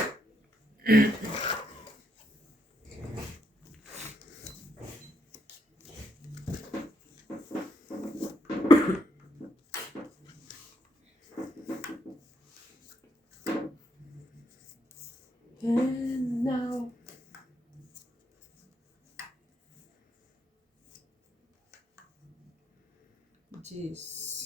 And now. Jeez.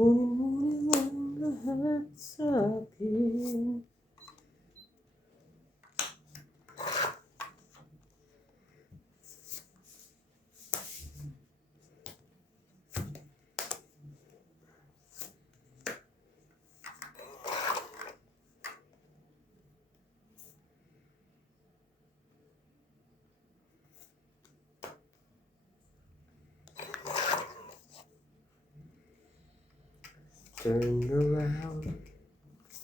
Kunin mo naman lahat sa akin. Turn around,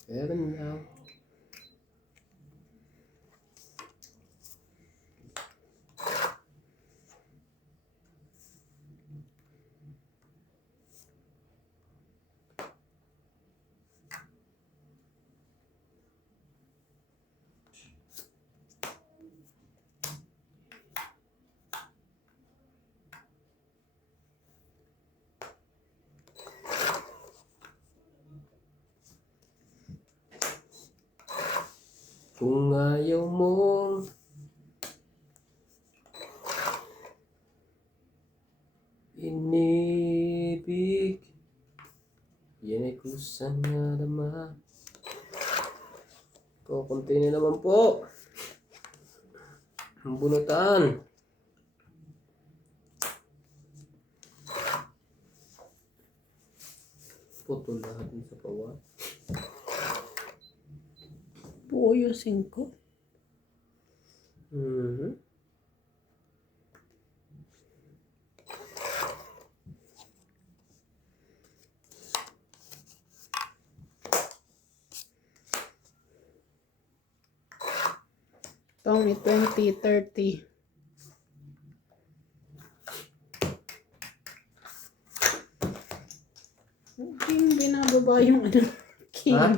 heaven now. Kung ayaw mong inibig, yan ay kusang nadama. Kukunti na naman po ang bunutan. Putol lahat ng sa pawa. Buo yung 5. Tony, 20, 30. binababa yung ano? King. Ha?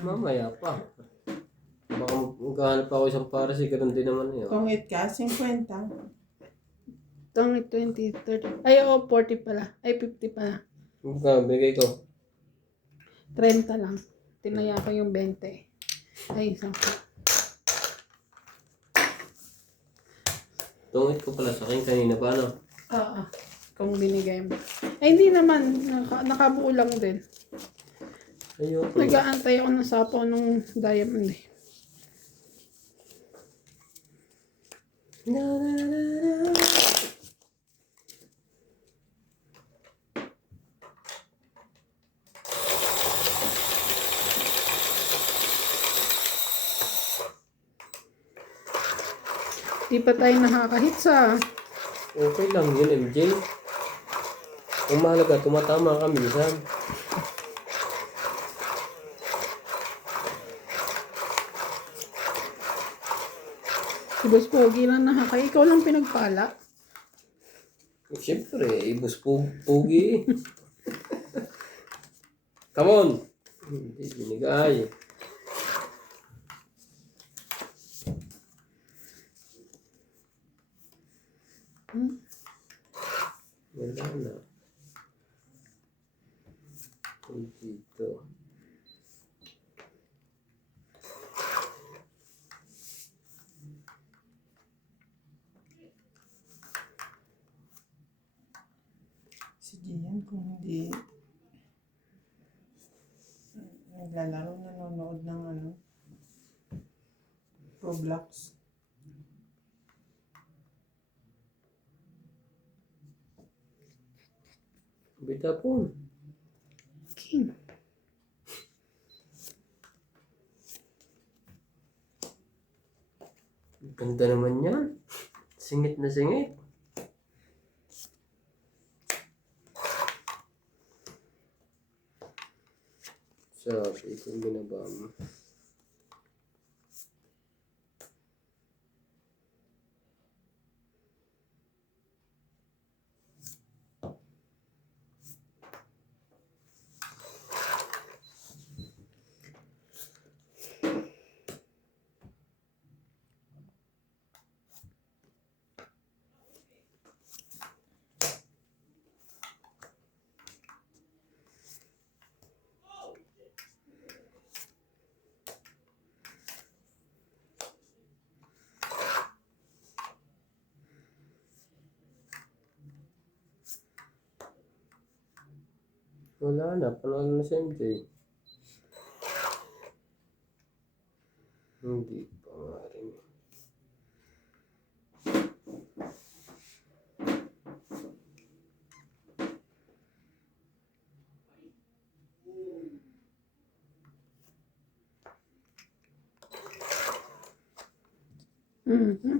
Mamaya pa. Baka magkahanap ako isang pares, ganun din naman yun. Kung it ka, 50. Itong 20, 30. Ay, 40 pala. Ay, 50 pala. Magkano bigay ko? 30 lang. Tinaya ko yung 20. Ay, 10. Tungit ko pala sa akin kanina pa, no? Oo. Kung binigay mo. Ay, hindi naman. Nakabuo lang din. Ayoko. Nag-aantay ako ng sapaw nung diamond eh. Na, na, na, na. Di pa tayo nakakahit sa Okay lang yun, MJ. Ang mahalaga, tumatama ka minsan. si Boss Pogi lang nakakahit. Ikaw lang pinagpala. Siyempre, ibus pugi. Come on! Hindi, binigay. Wala na. Dito. Si Gian, kung hindi naglalaro, nanonood ng ano, Roblox. Bita po. King. Ganda naman yan. Singit na singit. Sabi kong binaba mo. Wala na, panalo na si MJ. Hindi pa nga rin. Mm-hmm.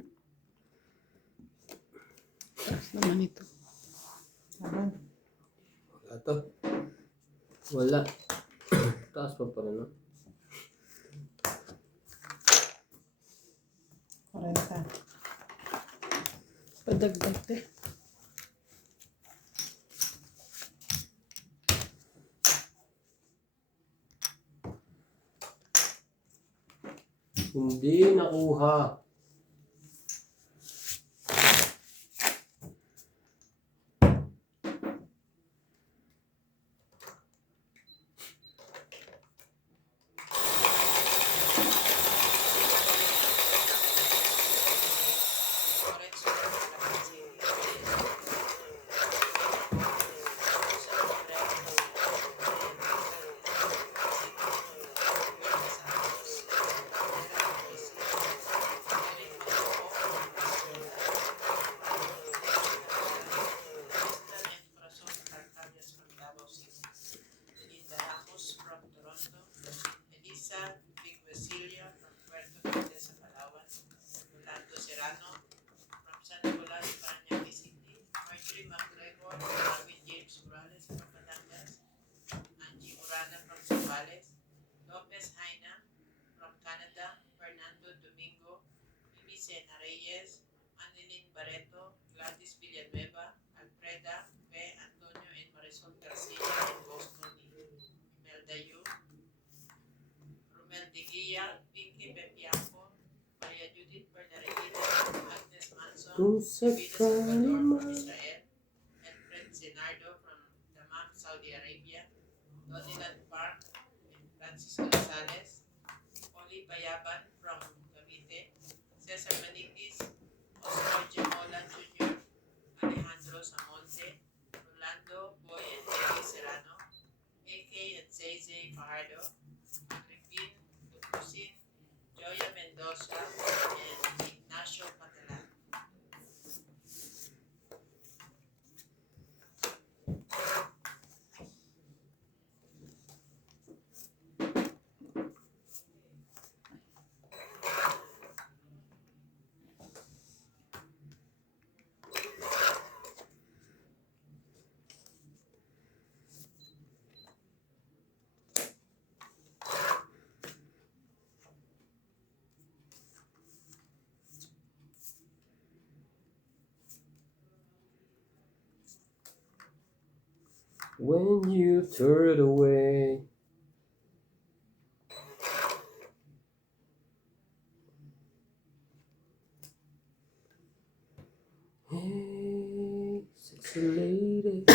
Taas naman ito. Aban, Wala to. Wala. Taas pa rin, no? 40. Padagdag eh. Hindi nakuha. Lorenzo Calabang City. Linda Ramos from Toronto, Elisa Big Basilia from Puerto Princesa, Palawan, Rolando Serrano from San Nicolas, Parañaque City, Marjorie McGregor, Marvin James Morales from Batangas, Angie Urana from Zambales, Lopez Haina from Canada, Fernando Domingo, Mimi Sena Reyes, Annelyn Barreto, Gladys Villanueva, Alfreda, P. Antonio and Marisol Garcia, and Ghost Moni. Kung Venus Ecuador sakali from Israel, and Fred Senardo from Dammam, Saudi Arabia, Doniland Park and Francis Gonzalez, Oli Bayaban from Cavite, Cesar Maniquis, Oscar Jamola Jr., Alejandro Samonte, Rolando Boy and Jerry Serrano, AK and Zay Fajardo, Agripin Lucusin, Joya Mendoza, and Ignacio Catalan. When you turn away. Hey, sexy lady.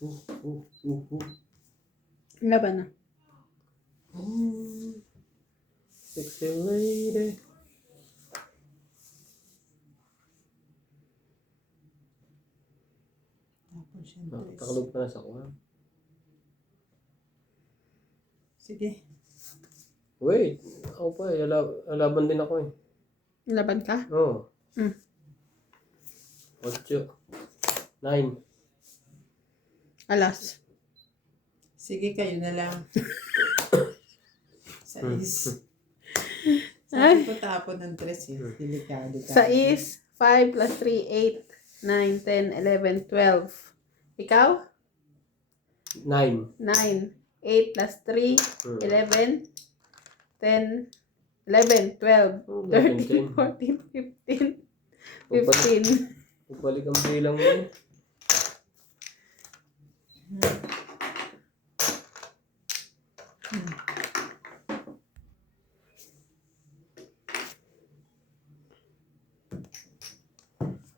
Ooh. Laban na. Sexy lady. Tapos yan, tres. Nakakalog pa na sa kuha. Sige. Wait, ako pa eh. Alaban din ako eh. Laban ka? Oo. Mm. 8. 9. Alas. Sige, kayo na lang. Sais. Ay. Sabi ko tapon ng tres eh. Delikado ka. 6, 5 plus 3, 8, 9, 10, 11, 12. Ikaw? 9. 9. 8 plus 3, 11, 10, 11, 12, 13, 14, 15, 15. Pagbalik ang bilang mo eh.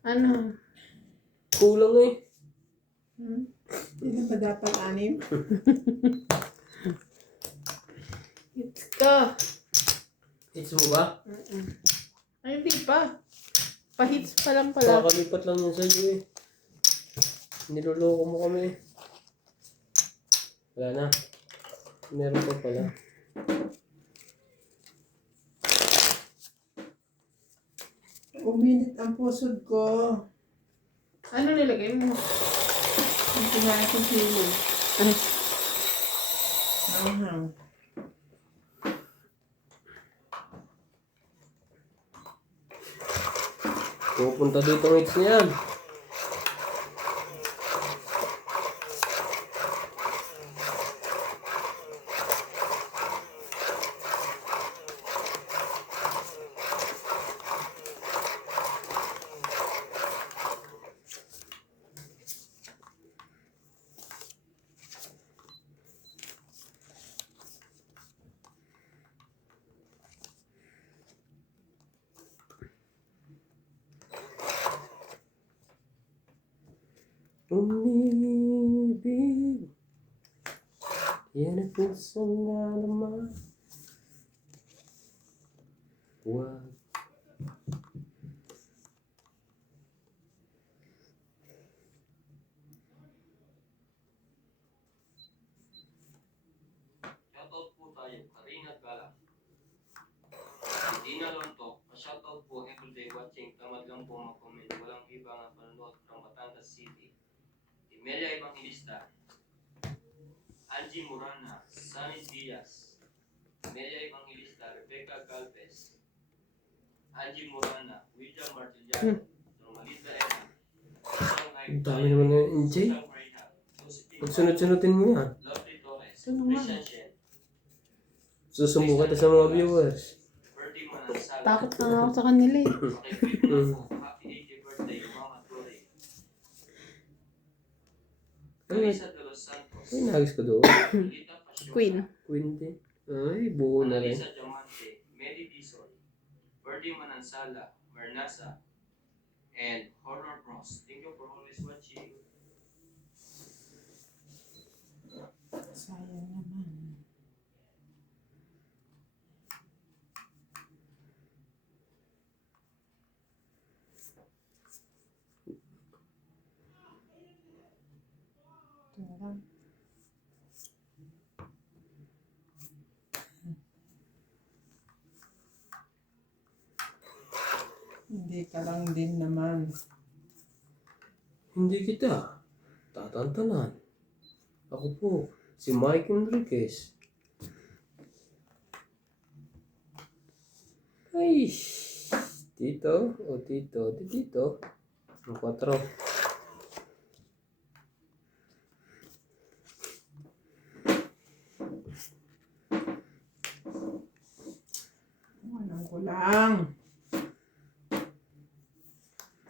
Ano? Kulang eh. Hindi na ba dapat 6? It's ka. Hits mo ba? Ay, hindi pa. Pa-hits pa lang pala. Kakalipat lang yun sa'yo eh. Niloloko mo kami. Wala na. Meron pa pala. Uminit ang pusod ko. Ano nilagay mo? Ang kinain kong sili. Ay, Anghang. Pupunta dito ang hits niyan. Umibig. Yan ang puso nga naman. Wag. Shoutout po tayo, Karina Gala. Dina Lonto, shoutout po everyday watching, tamad lang po mag-comment, walang iba nga panonood from Batangas City. Imelia Evangelista, Angie Murana, Sunny Diaz, Imelia Evangelista, Rebecca Galvez, Angie Murana, William Martiliano, Normalita Eva, Ang dami naman na yung NJ. Pagsunod-sunodin mo yan. Lovely Torres, Ito naman. Christian Shen, Susumbong kita sa mga viewers. Bertie Manansala, takot na nga ako sa kanila eh. Happy 80th birthday, Mama Tori. Carissa de los Santos, Ay, nagis ko doon. Lita Pasyon, Queen. Queen din. Ay, buo na rin. Annalisa, Medi Dizon, Bertie Manansala, Mernasa, and Horror Bros. Thank you for always watching. Sayang naman. Ito lang. Hindi ka lang din naman. Hindi kita tatantanan. Ako po, si Mike Enriquez. Ay, dito, o dito, dito. Ang 4. Alam ko lang.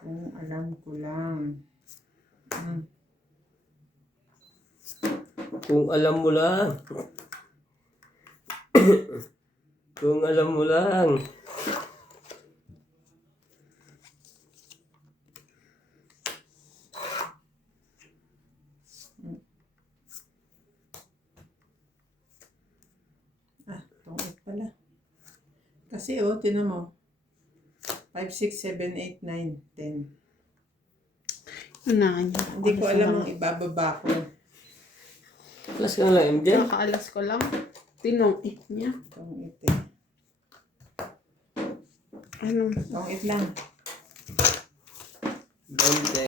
Kung alam ko lang. Kung alam mo lang. Kung alam mo lang. Tungkol pala. Kasi tinan mo. 5, 6, 7, 8, 9, 10. Unahan niya. Hindi ko alam ang ibababa ko. Alas ka na lang, MJ. Nakaalas ko lang. Tinong-it niya. Tungit Ano? Tungit lang. 20.